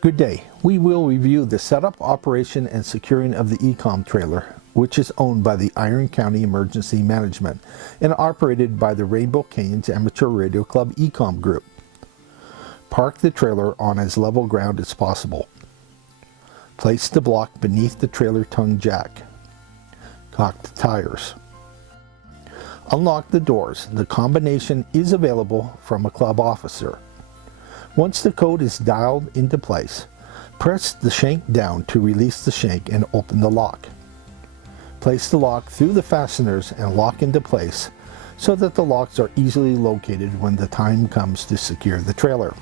Good day. We will review the setup, operation, and securing of the Ecomm trailer, which is owned by the Iron County Emergency Management and operated by the Rainbow Canes Amateur Radio Club Ecomm Group. Park the trailer on as level ground as possible. Place the block beneath the trailer tongue jack. Cock the tires. Unlock the doors. The combination is available from a club officer. Once the code is dialed into place, press the shank down to release the shank and open the lock. Place the lock through the fasteners and lock into place so that the locks are easily located when the time comes to secure the trailer.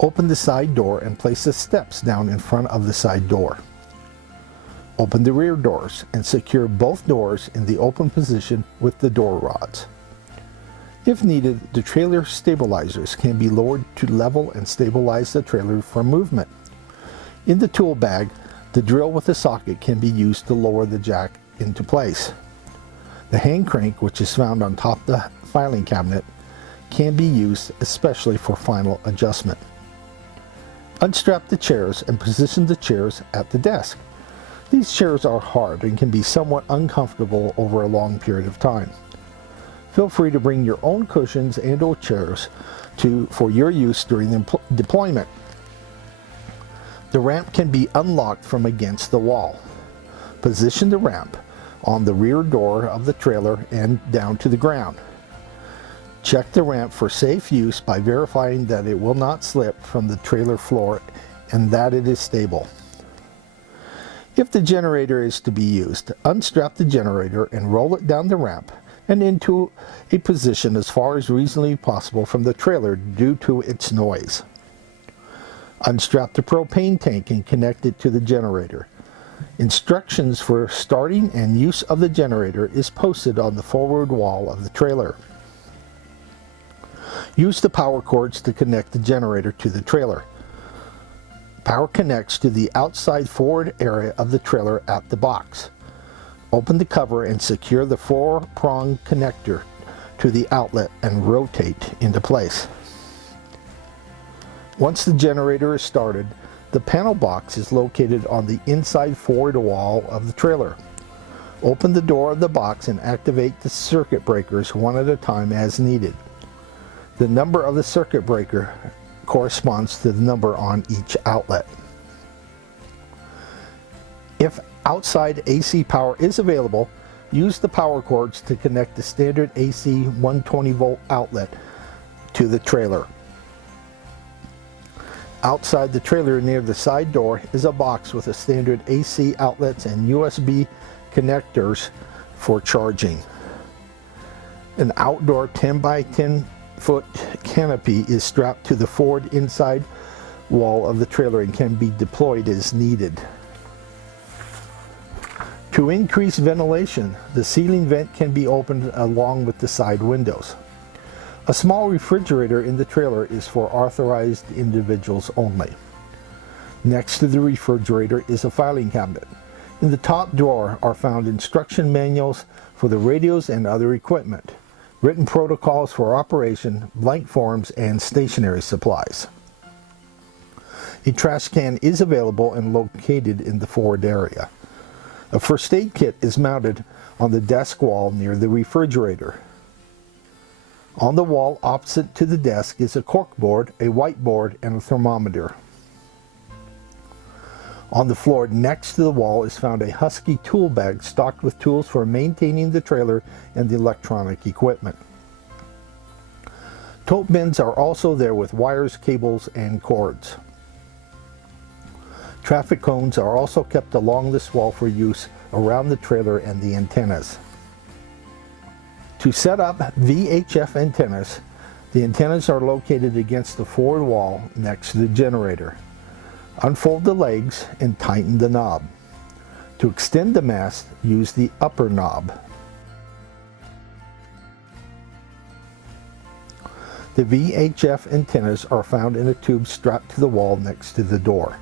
Open the side door and place the steps down in front of the side door. Open the rear doors and secure both doors in the open position with the door rods. If needed, the trailer stabilizers can be lowered to level and stabilize the trailer for movement. In the tool bag, the drill with the socket can be used to lower the jack into place. The hand crank, which is found on top of the filing cabinet, can be used especially for final adjustment. Unstrap the chairs and position the chairs at the desk. These chairs are hard and can be somewhat uncomfortable over a long period of time. Feel free to bring your own cushions and or chairs for your use during the deployment. The ramp can be unlocked from against the wall. Position the ramp on the rear door of the trailer and down to the ground. Check the ramp for safe use by verifying that it will not slip from the trailer floor and that it is stable. If the generator is to be used, unstrap the generator and roll it down the ramp and into a position as far as reasonably possible from the trailer due to its noise. Unstrap the propane tank and connect it to the generator. Instructions for starting and use of the generator is posted on the forward wall of the trailer. Use the power cords to connect the generator to the trailer. Power connects to the outside forward area of the trailer at the box. Open the cover and secure the 4-prong connector to the outlet and rotate into place. Once the generator is started, the panel box is located on the inside forward wall of the trailer. Open the door of the box and activate the circuit breakers one at a time as needed. The number of the circuit breaker corresponds to the number on each outlet. If outside AC power is available, use the power cords to connect the standard AC 120 volt outlet to the trailer. Outside the trailer near the side door is a box with a standard AC outlets and USB connectors for charging. An outdoor 10 by 10 foot canopy is strapped to the forward inside wall of the trailer and can be deployed as needed. To increase ventilation, the ceiling vent can be opened along with the side windows. A small refrigerator in the trailer is for authorized individuals only. Next to the refrigerator is a filing cabinet. In the top drawer are found instruction manuals for the radios and other equipment, written protocols for operation, blank forms, and stationery supplies. A trash can is available and located in the forward area. A first aid kit is mounted on the desk wall near the refrigerator. On the wall opposite to the desk is a corkboard, a whiteboard, and a thermometer. On the floor next to the wall is found a Husky tool bag stocked with tools for maintaining the trailer and the electronic equipment. Tote bins are also there with wires, cables, and cords. Traffic cones are also kept along this wall for use around the trailer and the antennas. To set up VHF antennas, the antennas are located against the forward wall next to the generator. Unfold the legs and tighten the knob. To extend the mast, use the upper knob. The VHF antennas are found in a tube strapped to the wall next to the door.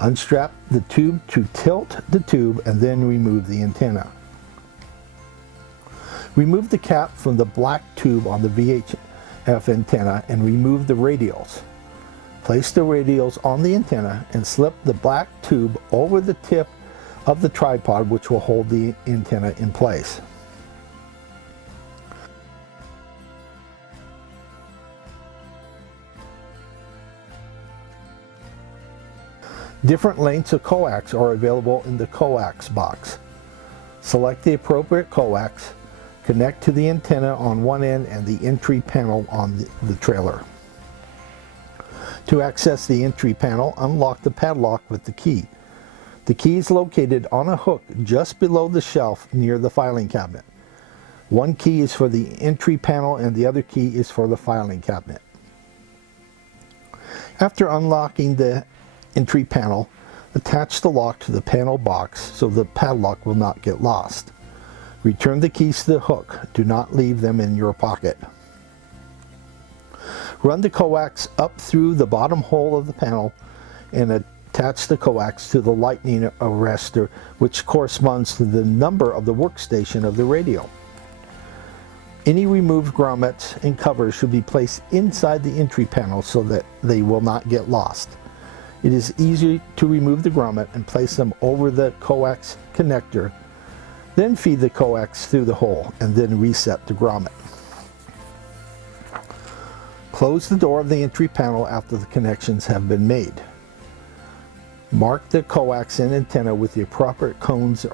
Unstrap the tube to tilt the tube and then remove the antenna. Remove the cap from the black tube on the VHF antenna and remove the radials. Place the radios on the antenna and slip the black tube over the tip of the tripod, which will hold the antenna in place. Different lengths of coax are available in the coax box. Select the appropriate coax, connect to the antenna on one end and the entry panel on the trailer. To access the entry panel, unlock the padlock with the key. The key is located on a hook just below the shelf near the filing cabinet. One key is for the entry panel and the other key is for the filing cabinet. After unlocking the entry panel, attach the lock to the panel box so the padlock will not get lost. Return the keys to the hook. Do not leave them in your pocket. Run the coax up through the bottom hole of the panel and attach the coax to the lightning arrestor, which corresponds to the number of the workstation of the radio. Any removed grommets and covers should be placed inside the entry panel so that they will not get lost. It is easy to remove the grommet and place them over the coax connector, then feed the coax through the hole and then reset the grommet. Close the door of the entry panel after the connections have been made. Mark the coax and antenna with the appropriate cones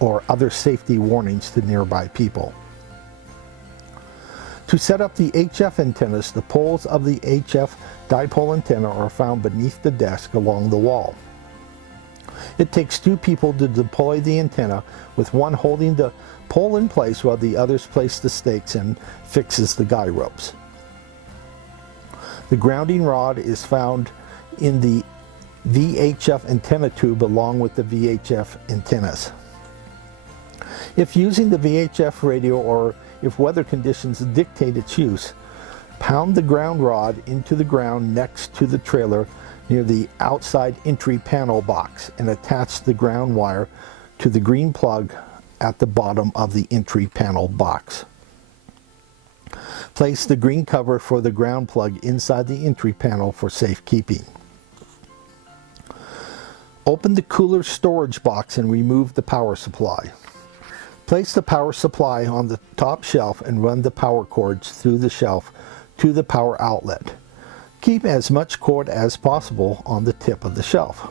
or other safety warnings to nearby people. To set up the HF antennas, the poles of the HF dipole antenna are found beneath the desk along the wall. It takes two people to deploy the antenna, with one holding the pole in place while the others place the stakes and fixes the guy ropes. The grounding rod is found in the VHF antenna tube along with the VHF antennas. If using the VHF radio or if weather conditions dictate its use, pound the ground rod into the ground next to the trailer near the outside entry panel box and attach the ground wire to the green plug at the bottom of the entry panel box. Place the green cover for the ground plug inside the entry panel for safekeeping. Open the cooler storage box and remove the power supply. Place the power supply on the top shelf and run the power cords through the shelf to the power outlet. Keep as much cord as possible on the tip of the shelf.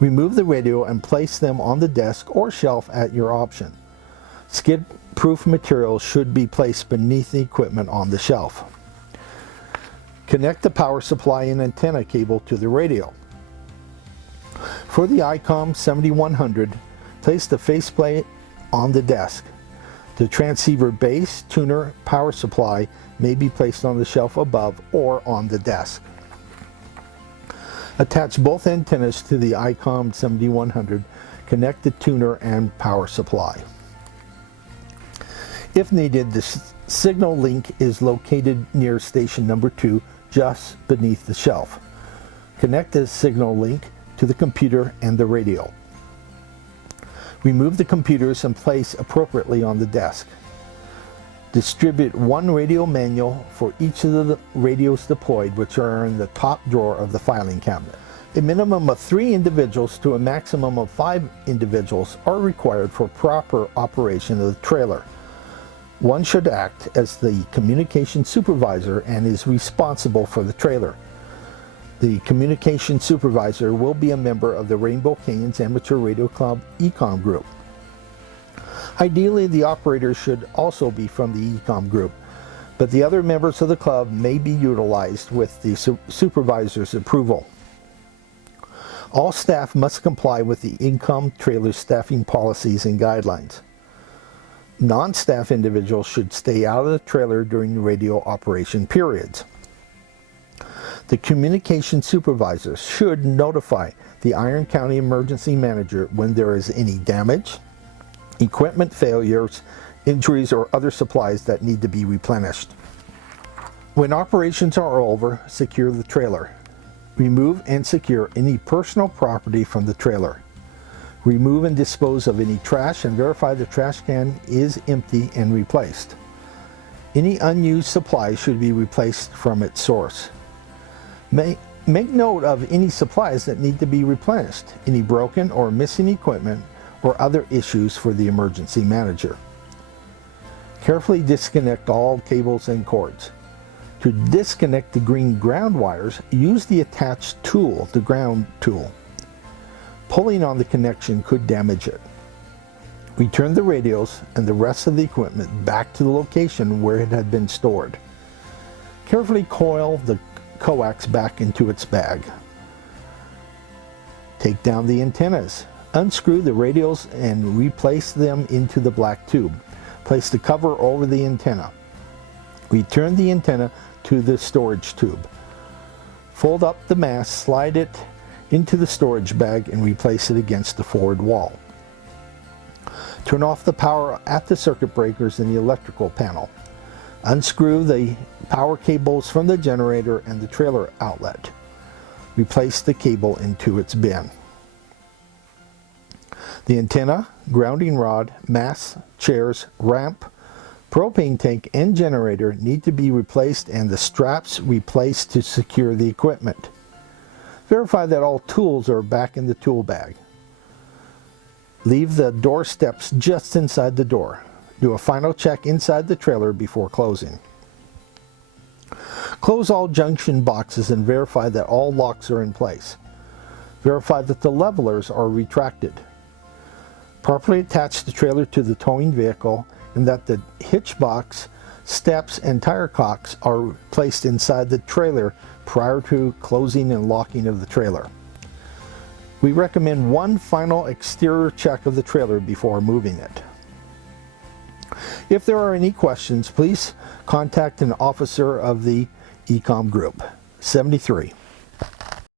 Remove the radio and place them on the desk or shelf at your option. Skid-proof material should be placed beneath the equipment on the shelf. Connect the power supply and antenna cable to the radio. For the Ecomm 7100, place the faceplate on the desk. The transceiver base, tuner, power supply may be placed on the shelf above or on the desk. Attach both antennas to the Ecomm 7100. Connect the tuner and power supply. If needed, the signal link is located near station number 2, just beneath the shelf. Connect the signal link to the computer and the radio. Remove the computers and place appropriately on the desk. Distribute one radio manual for each of the radios deployed, which are in the top drawer of the filing cabinet. A minimum of 3 individuals to a maximum of 5 individuals are required for proper operation of the trailer. One should act as the communication supervisor and is responsible for the trailer. The communication supervisor will be a member of the Rainbow Canyons Amateur Radio Club Ecomm group. Ideally, the operator should also be from the Ecomm group, but the other members of the club may be utilized with the supervisor's approval. All staff must comply with the Ecomm trailer staffing policies and guidelines. Non-staff individuals should stay out of the trailer during the radio operation periods. The communication supervisor should notify the Iron County Emergency Manager when there is any damage, equipment failures, injuries, or other supplies that need to be replenished. When operations are over, secure the trailer. Remove and secure any personal property from the trailer. Remove and dispose of any trash and verify the trash can is empty and replaced. Any unused supply should be replaced from its source. Make note of any supplies that need to be replenished, any broken or missing equipment, or other issues for the emergency manager. Carefully disconnect all cables and cords. To disconnect the green ground wires, use the attached tool, the ground tool. Pulling on the connection could damage it. Return the radios and the rest of the equipment back to the location where it had been stored. Carefully coil the coax back into its bag. Take down the antennas. Unscrew the radios and replace them into the black tube. Place the cover over the antenna. Return the antenna to the storage tube. Fold up the mast, slide it into the storage bag, and replace it against the forward wall. Turn off the power at the circuit breakers in the electrical panel. Unscrew the power cables from the generator and the trailer outlet. Replace the cable into its bin. The antenna, grounding rod, mast, chairs, ramp, propane tank, and generator need to be replaced and the straps replaced to secure the equipment. Verify that all tools are back in the tool bag. Leave the door steps just inside the door. Do a final check inside the trailer before closing. Close all junction boxes and verify that all locks are in place. Verify that the levelers are retracted. Properly attach the trailer to the towing vehicle and that the hitch box, steps, and tire cocks are placed inside the trailer prior to closing and locking of the trailer. We recommend one final exterior check of the trailer before moving it. If there are any questions, please contact an officer of the Ecomm Group. 73.